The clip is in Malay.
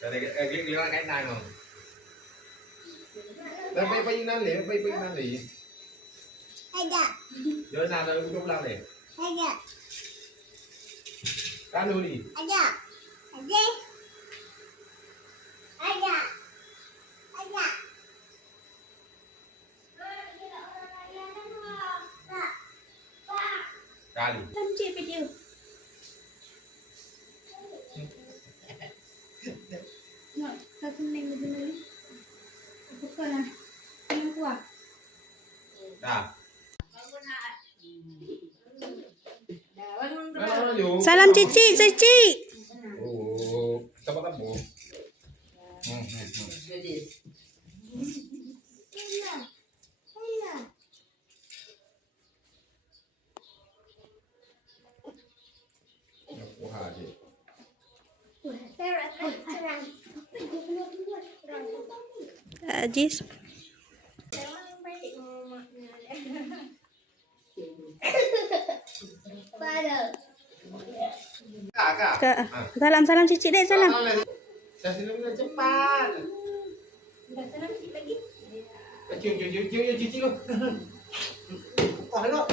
Cái cái này rồi. Đây bay nan liền, bay nan liền. Giờ nào rồi cũng làm này. Ra luôn đi. Ra đi. Tâm chị phải điều. Rồi, ta không nên mình đi. Bukan lah. Yang kuat. Dah. Salam Cici, Cici. Oh, kita makan bu. Ajis. Salam salam Cici deh, salam. Cepat. Salam Cici lagi. Cium cium cium cium cium cium. Kau hello.